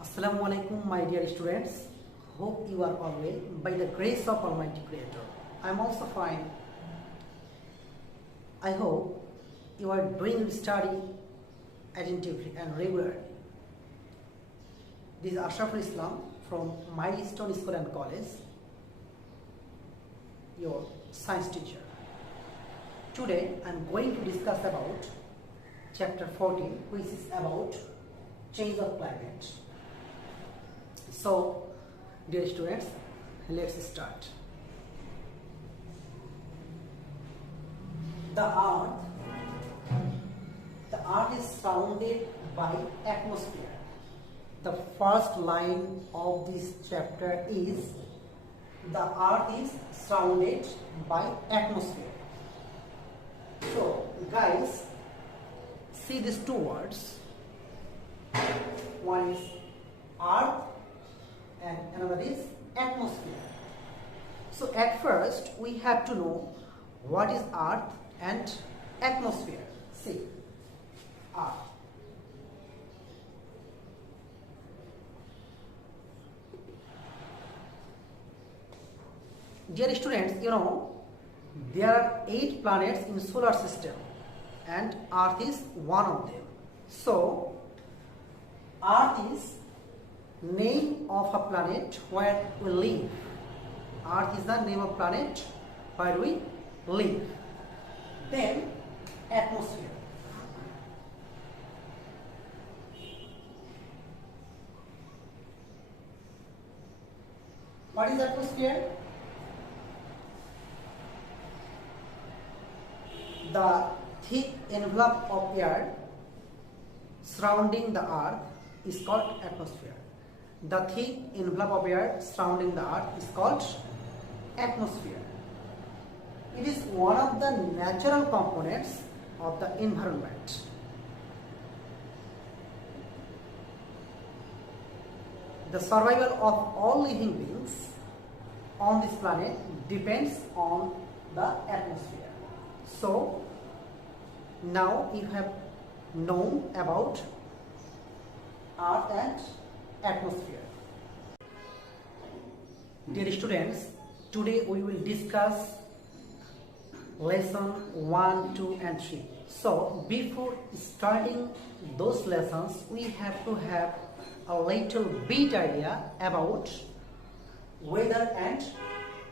Assalamu alaikum, my dear students. Hope you are all well by the grace of Almighty Creator. I am also fine. I hope you are doing your study attentively and regularly. This is Ashraful Islam from Milestone School and College, your science teacher. Today I am going to discuss about chapter 14, which is about change of climate. So, dear students, let's start. The earth is surrounded by atmosphere. The first line of this chapter is the earth is surrounded by atmosphere. So, guys, see these two words. One is earth and another is atmosphere. So at first we have to know what is earth and atmosphere. See, earth. Dear students, there are 8 planets in solar system and earth is one of them. So earth is name of a planet where we live. Earth is the name of planet where we live. Then atmosphere. What is atmosphere? The thick envelope of air surrounding the earth is called atmosphere. The thick envelope of air surrounding the earth is called atmosphere. It is one of the natural components of the environment. The survival of all living beings on this planet depends on the atmosphere. So, now you have known about earth and atmosphere. Dear students, today we will discuss lesson 1, 2 and 3. So before starting those lessons, we have to have a little bit idea about weather and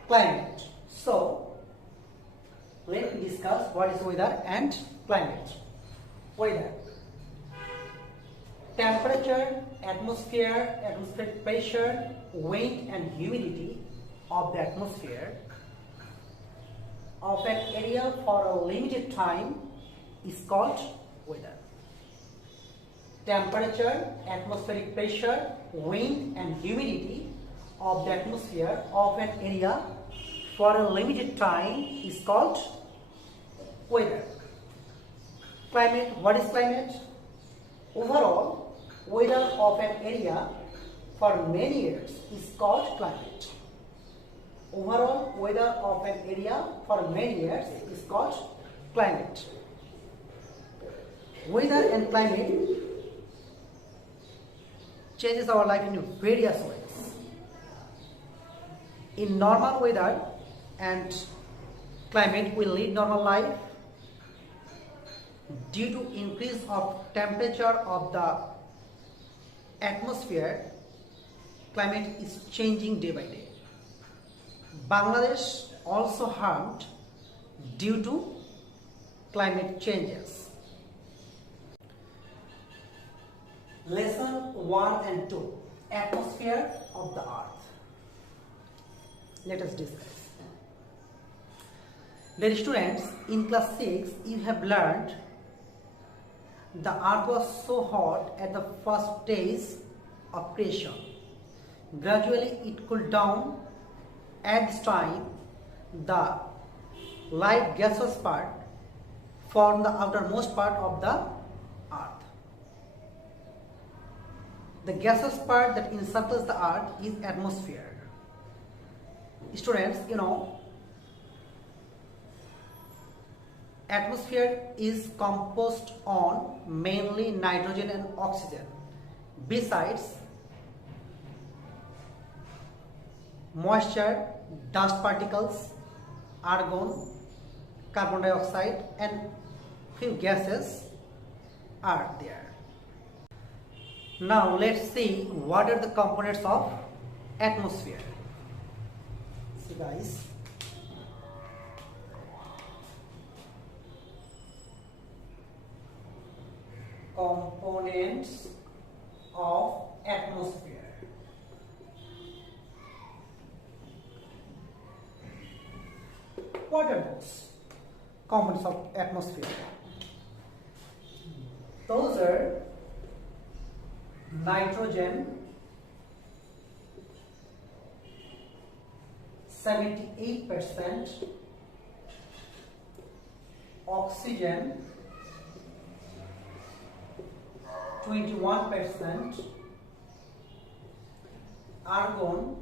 climate. So let me discuss what is weather and climate. Weather. Temperature, atmosphere, atmospheric pressure, wind and humidity of the atmosphere of an area for a limited time is called weather. Temperature, atmospheric pressure, wind and humidity of the atmosphere of an area for a limited time is called weather. Climate. What is climate? Overall weather of an area for many years is called climate. Overall weather of an area for many years is called climate. Weather and climate changes our life in various ways. In normal weather and climate, we lead normal life. Due to increase of temperature of the atmosphere, climate is changing day by day. Bangladesh also harmed due to climate changes. Lesson 1 and 2, atmosphere of the earth. Let us discuss. Dear students, in class 6 you have learned the earth was so hot at the first stage of creation. Gradually it cooled down. At this time, the light gaseous part formed the outermost part of the earth. The gaseous part that encircles the earth is atmosphere. Students, atmosphere is composed on mainly nitrogen and oxygen. Besides, moisture, dust particles, argon, carbon dioxide and few gases are there. Now let's see what are the components of atmosphere. See guys, components of atmosphere. What are those components of atmosphere? Those are nitrogen 78%, oxygen 21%, argon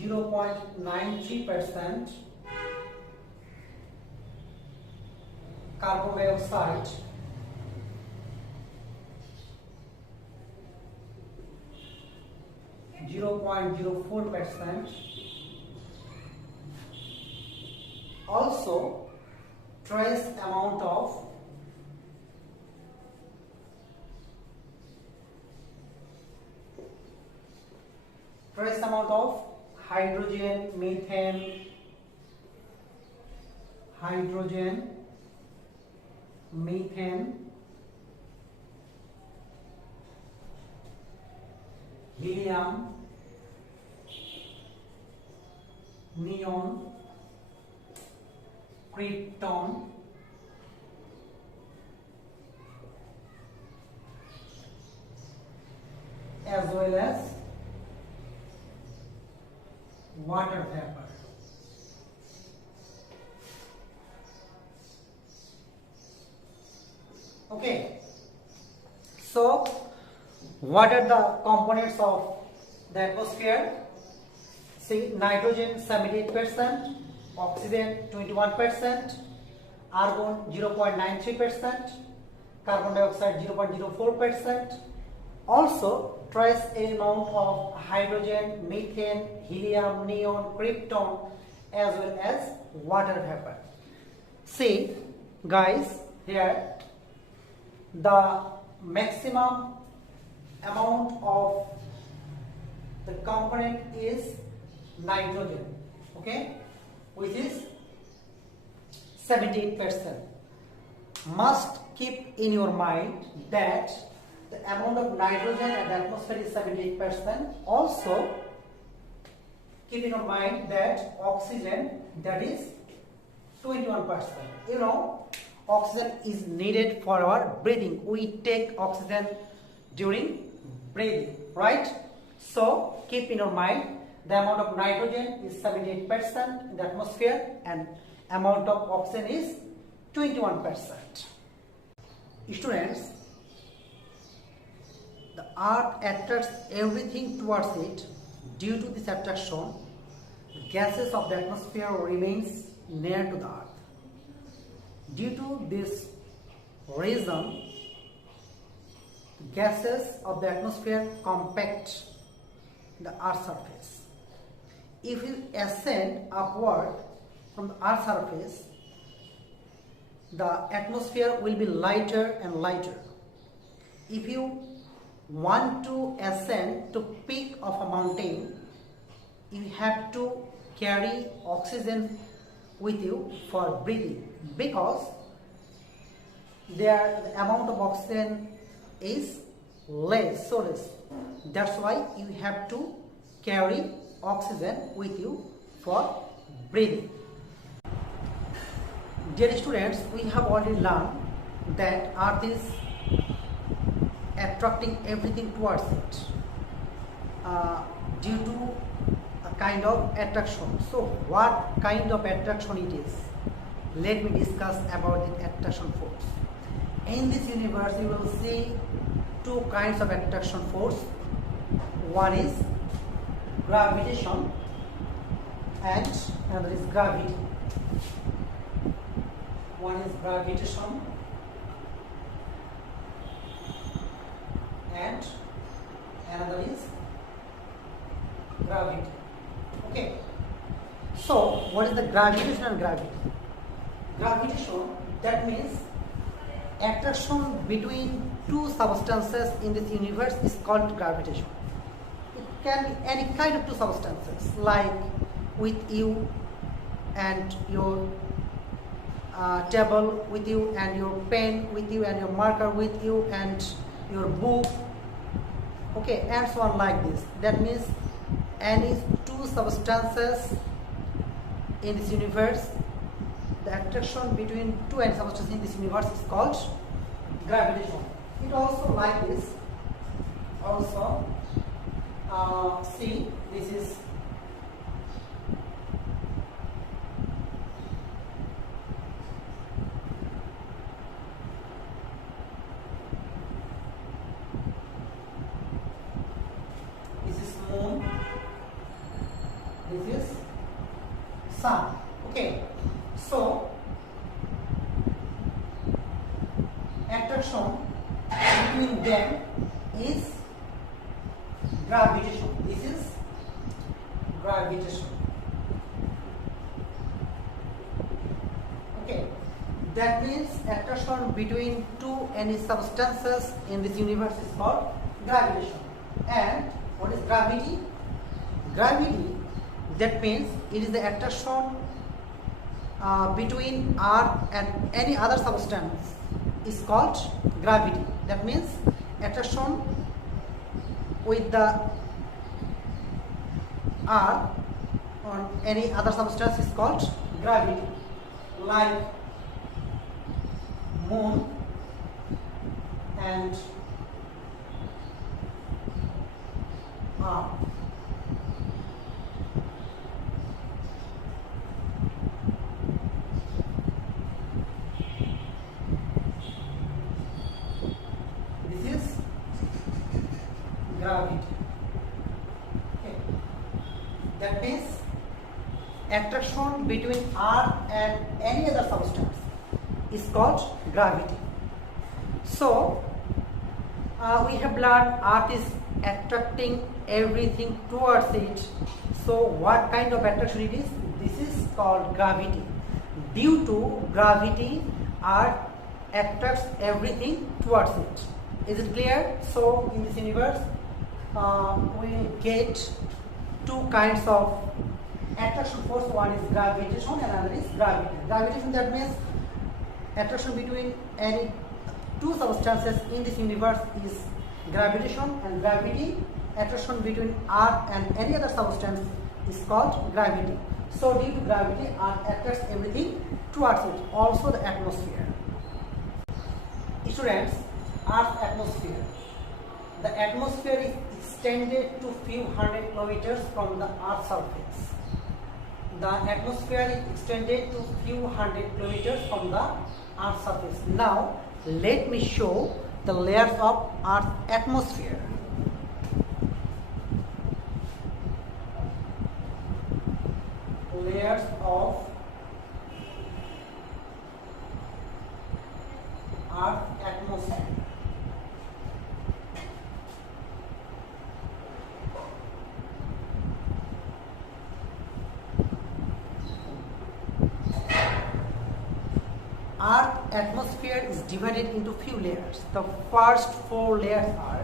0.93%, carbon dioxide 0.04%, also trace amount of hydrogen, methane, helium, neon, krypton, as well as water vapor. Okay, so what are the components of the atmosphere? See, nitrogen 78%, oxygen 21%, argon 0.93%, carbon dioxide 0.04%, also trace amount of hydrogen, methane, helium, neon, krypton, as well as water vapor. See guys, here the maximum amount of the component is nitrogen, okay, which is 78%. Must keep in your mind that the amount of nitrogen in the atmosphere is 78%. Also keep in your mind that oxygen, that is 21%. You know, oxygen is needed for our breathing. We take oxygen during breathing, right? So keep in your mind the amount of nitrogen is 78% in the atmosphere and amount of oxygen is 21%. Students, the earth attracts everything towards it. Due to this attraction, the gases of the atmosphere remains near to the earth. Due to this reason, gases of the atmosphere compact the earth's surface. If you ascend upward from the earth's surface, the atmosphere will be lighter and lighter. If you want to ascend to peak of a mountain, you have to carry oxygen with you for breathing, because the amount of oxygen is less, so less. That's why you have to carry oxygen with you for breathing. Dear students, we have already learned that earth is attracting everything towards it due to a kind of attraction. So what kind of attraction it is? Let me discuss about the attraction force. In this universe you will see two kinds of attraction force. One is gravitation and another is gravity. One is gravitation and another is Gravity. Okay. So, what is the gravitation and gravity? Gravitation, that means attraction between two substances in this universe is called gravitation. It can be any kind of two substances, like with you and your table with you, and your pen with you, and your marker with you, and your book, okay, and so on, like this. That means any two substances in this universe, the attraction between two any substances in this universe is called gravitation. It also like this. Also, see, this is moon, this is sun. Okay, so attraction between them is gravitation. This is gravitation. Okay, that means attraction between two any substances in this universe is called gravitation. And what is gravity? Gravity, that means it is the attraction between earth and any other substance is called gravity. That means attraction with the earth on any other substance is called gravity, like moon and earth. This is gravity. Okay. That means attraction between earth and any other substance is called gravity. So we have learned earth is attracting everything towards it. So what kind of attraction it is? This is called gravity. Due to gravity, earth attracts everything towards it. Is it clear? So in this universe we get two kinds of attraction force. One is gravitation and another is gravity. Gravitation, that means attraction between any two substances in this universe is gravitation, and gravity, attraction between earth and any other substance is called gravity. So due to gravity, earth attracts everything towards it, also the atmosphere. Students, earth's atmosphere. The atmosphere is extended to few hundred kilometers from the earth's surface. The atmosphere is extended to few hundred kilometers from the earth's surface. Now let me show the layers of earth's atmosphere. Layers of earth's atmosphere. Earth's atmosphere is divided into few layers. The first four layers are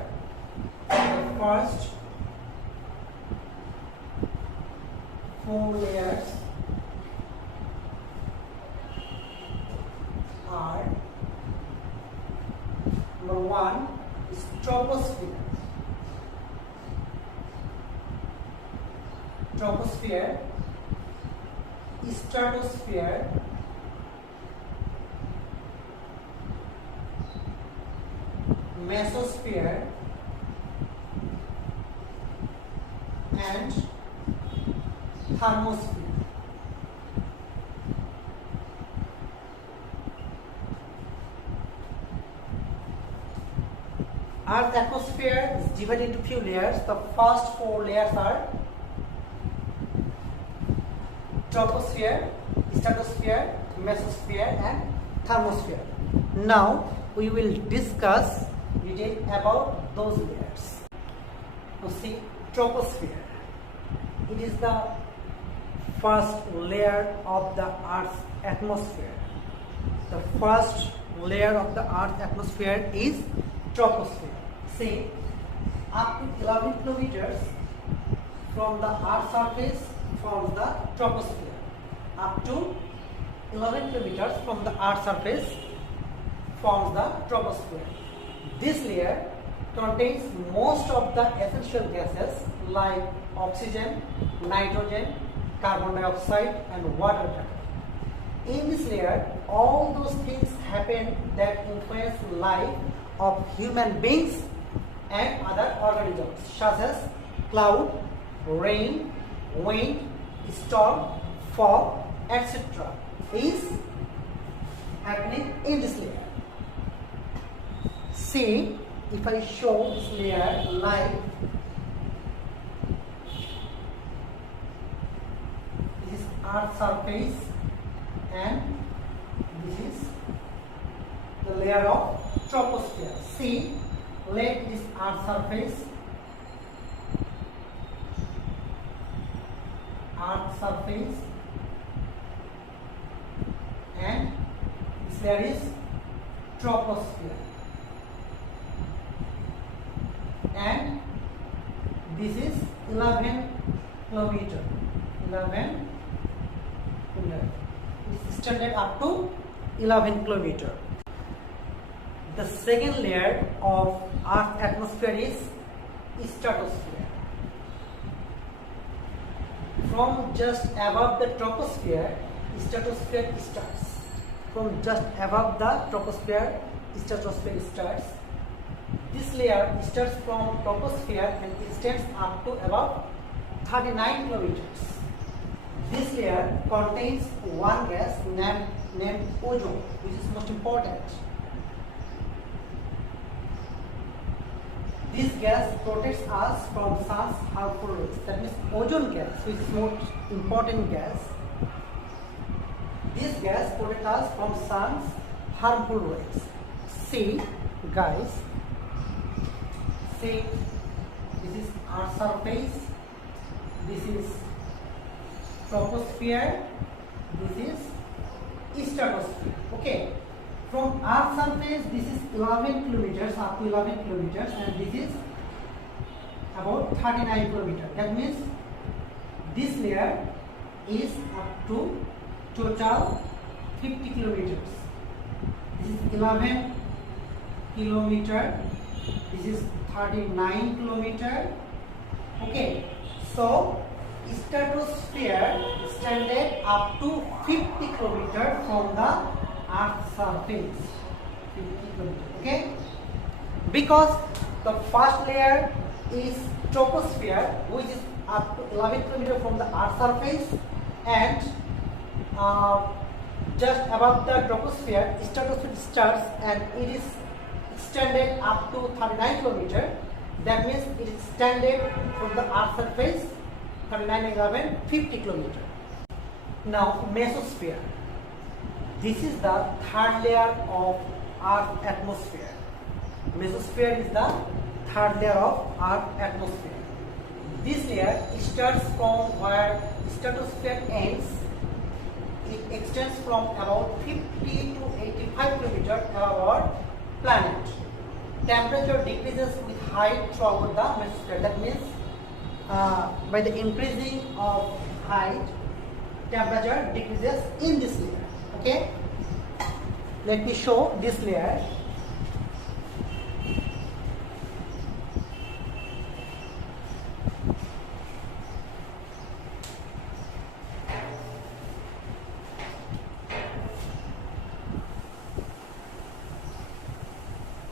number one is troposphere. Troposphere, stratosphere, mesosphere, and thermosphere. Earth's atmosphere is divided into few layers. The first four layers are troposphere, stratosphere, mesosphere, and thermosphere. Now we will discuss detail about those layers. Now see, troposphere. it is the first layer of the Earth's atmosphere. The first layer of the Earth's atmosphere is troposphere. See, up to 11 kilometers from the Earth's surface forms the troposphere. Up to 11 kilometers from the Earth's surface forms the troposphere. This layer contains most of the essential gases like oxygen, nitrogen, carbon dioxide and water vapor. In this layer, all those things happen that influence life of human beings and other organisms such as cloud, rain, wind, storm, fog, etc. is happening in this layer. See, if I show this layer like this is Earth's surface and this is the layer of troposphere. See, let this Earth's surface, and this layer is troposphere, and this is 11 kilometer. It's extended up to 11 kilometer. The second layer of Earth's atmosphere is stratosphere. From just above the troposphere, stratosphere starts. From just above the troposphere, stratosphere starts. This layer starts from troposphere and extends up to about 39 kilometers. This layer contains one gas named ozone, which is most important. This gas protects us from sun's harmful rays. That means ozone gas, which is most important gas. This gas protects us from sun's harmful rays. See, guys. See, this is Earth's surface. This is troposphere. This is stratosphere. Okay. From Earth's surface, this is 11 kilometers, up to 11 kilometers, and this is about 39 kilometers. That means this layer is up to total 50 kilometers. This is 11 kilometer. This is 39 kilometer. Okay. So stratosphere extended up to 50 kilometer from the Earth's surface. 50 kilometers. Okay. Because the first layer is troposphere, which is up to 11 kilometers from the Earth's surface, and just above the troposphere, stratosphere starts and it is extended up to 39 kilometers. That means it is extended from the Earth's surface 39 and 11, 50 kilometers. Now mesosphere. This is the third layer of Earth's atmosphere. Mesosphere is the third layer of Earth's atmosphere. This layer starts from where stratosphere ends. It extends from about 50 to 85 kilometers above our planet. Temperature decreases with height throughout the mesosphere. That means by the increasing of height, temperature decreases in this layer. Okay, let me show this layer.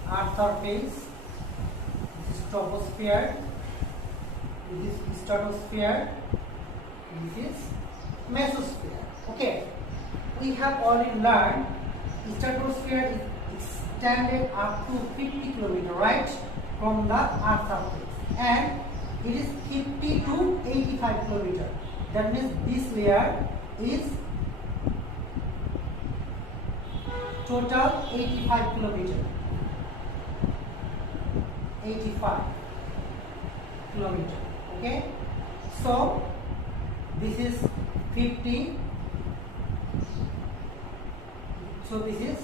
Earth's surface, this is troposphere, this is stratosphere, this is mesosphere. Okay. We have already learned stratosphere is extended up to 50 kilometers, right, from the Earth's surface, and it is 50 to 85 kilometers. That means this layer is total 85 kilometers. 85 kilometers. Okay, so this is 50, so this is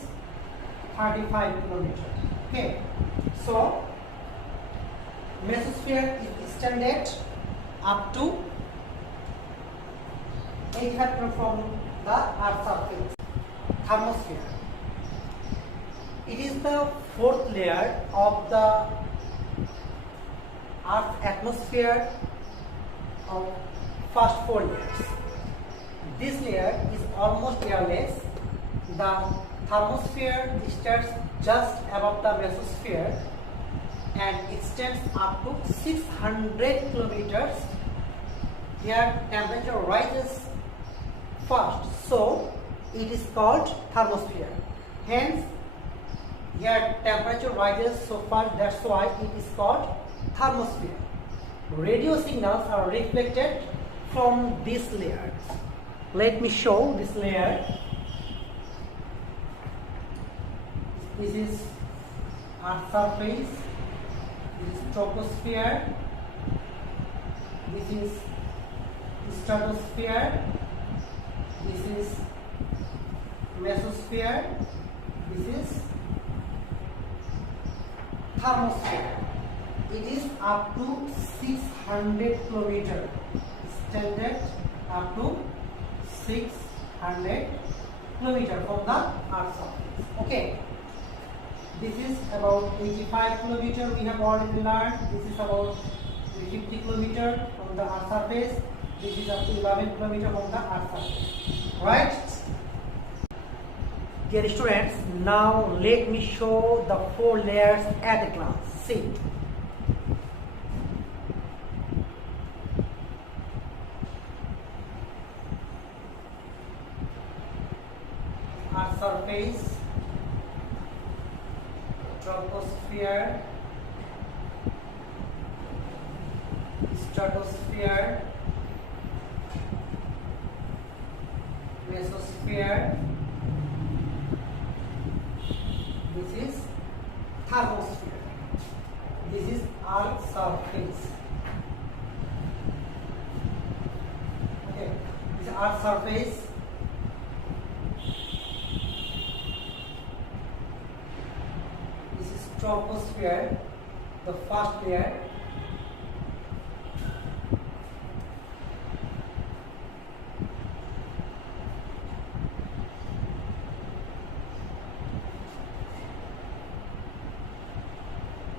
35 kilometers. Okay, so mesosphere is extended up to 85 from the Earth's surface. Thermosphere, it is the fourth layer of the Earth's atmosphere of first four layers. This layer is almost airless. The thermosphere starts just above the mesosphere and extends up to 600 kilometers. Here temperature rises fast, so it is called thermosphere. Hence, here temperature rises so fast, that's why it is called thermosphere. Radio signals are reflected from this layer. Let me show this layer. This is Earth's surface, this is troposphere, this is stratosphere, this is mesosphere, this is thermosphere. It is up to 600 kilometers, extended up to 600 kilometers from the Earth's surface. Okay, this is about 85 kilometers. We have already learned. This is about 50 kilometers from the Earth's surface. This is up to 11 kilometers from the Earth's surface. Right? Dear students, now let me show the four layers at a glance. See. Earth's surface, troposphere, stratosphere, mesosphere, this is thermosphere. This is Earth's surface. Okay, this is Earth's surface. This is troposphere, the first layer.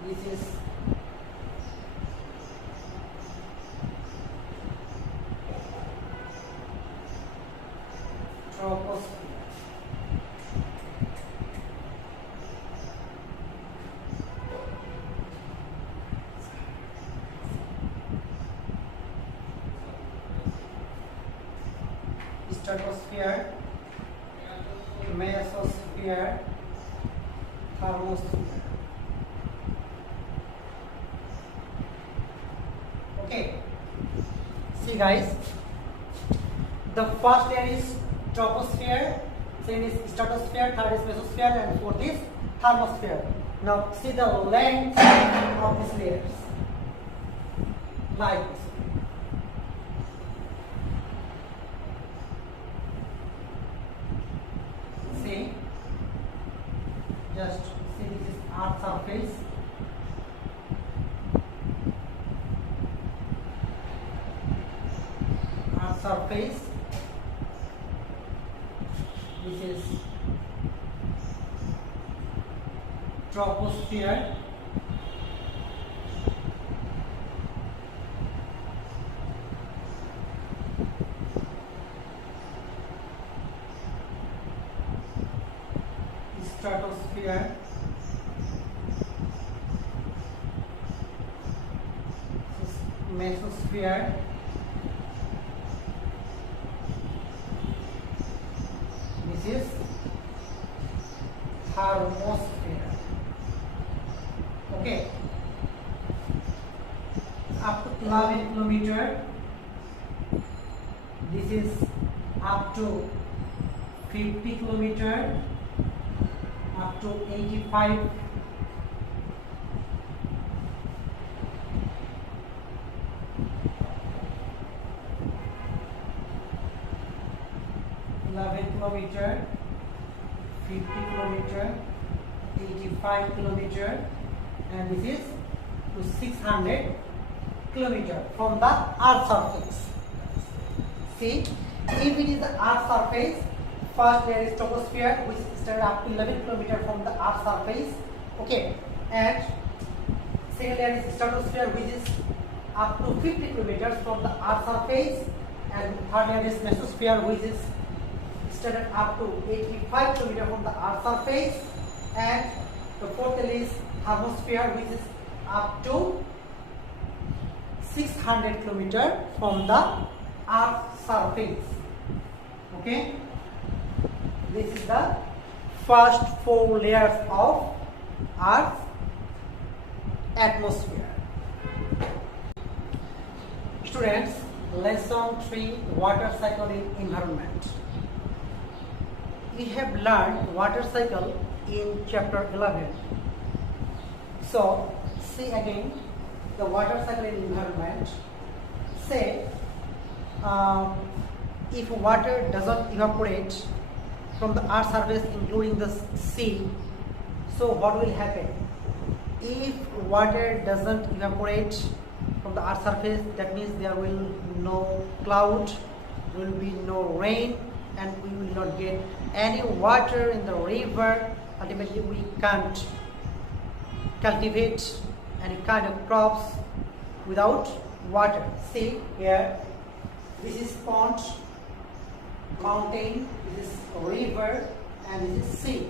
This is troposphere. Stratosphere, mesosphere, thermosphere. Okay, see guys, the first layer is troposphere, second is stratosphere, third is mesosphere, and fourth is thermosphere. Now see the length of these layers, like this. See, just see, this is Earth's surface. Surface, this is troposphere, stratosphere, mesosphere, this is thermosphere. Okay, up to 11 kilometer. This is up to 50 kilometer, up to 85. kilometer, 50 kilometer, 85 kilometer, and this is to 600 kilometer from the Earth surface. See, if it is the Earth surface, first there is troposphere which started up to 11 kilometer from the Earth surface, okay, and second there is stratosphere which is up to 50 kilometers from the Earth surface, and third there is mesosphere which is started up to 85 kilometers from the Earth surface, and the fourth is thermosphere which is up to 600 kilometers from the Earth surface. Okay, this is the first 4 layers of Earth's atmosphere. Students, lesson 3, water cycle in environment. We have learned water cycle in chapter 11. So see again the water cycle in environment. Say if water doesn't evaporate from the Earth's surface including the sea, so what will happen? If water doesn't evaporate from the Earth's surface, that means there will no cloud, will be no rain, and we will not get any water in the river. Ultimately we can't cultivate any kind of crops without water. See here, this is pond, mountain, this is river, and this is sea.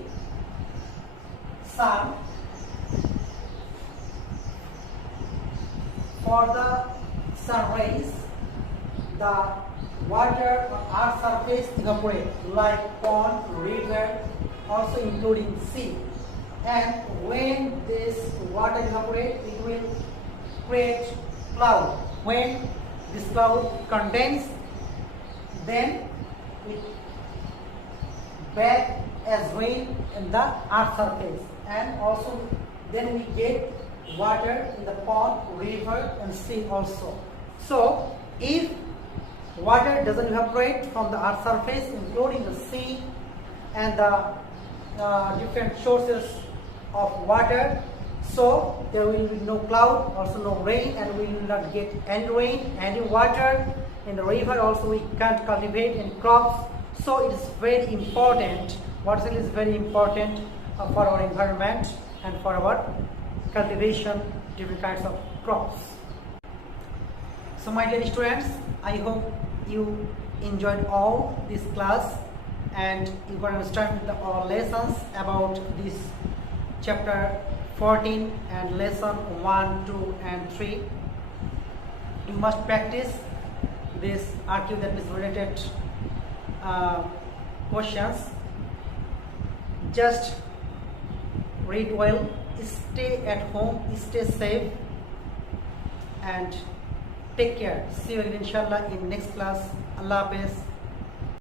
Sun, for the sun rays, the water on Earth's surface evaporate, like pond, river, also including sea. And when this water evaporates, it will create cloud. When this cloud condenses, then it back as rain in the Earth's surface, and also then we get water in the pond, river, and sea also. So if water doesn't evaporate from the Earth's surface, including the sea and the different sources of water, so there will be no cloud, also no rain, and we will not get any rain, any water in the river. Also we can't cultivate any crops. So it is very important, water cycle is very important for our environment and for our cultivation, different kinds of crops. So my dear students, I hope you enjoyed all this class and you got understand all lessons about this chapter 14 and lesson 1, 2 and 3. You must practice this RQ, that is related questions. Just read well, stay at home, stay safe, and take care. See you again inshallah in next class. Allah Hafiz.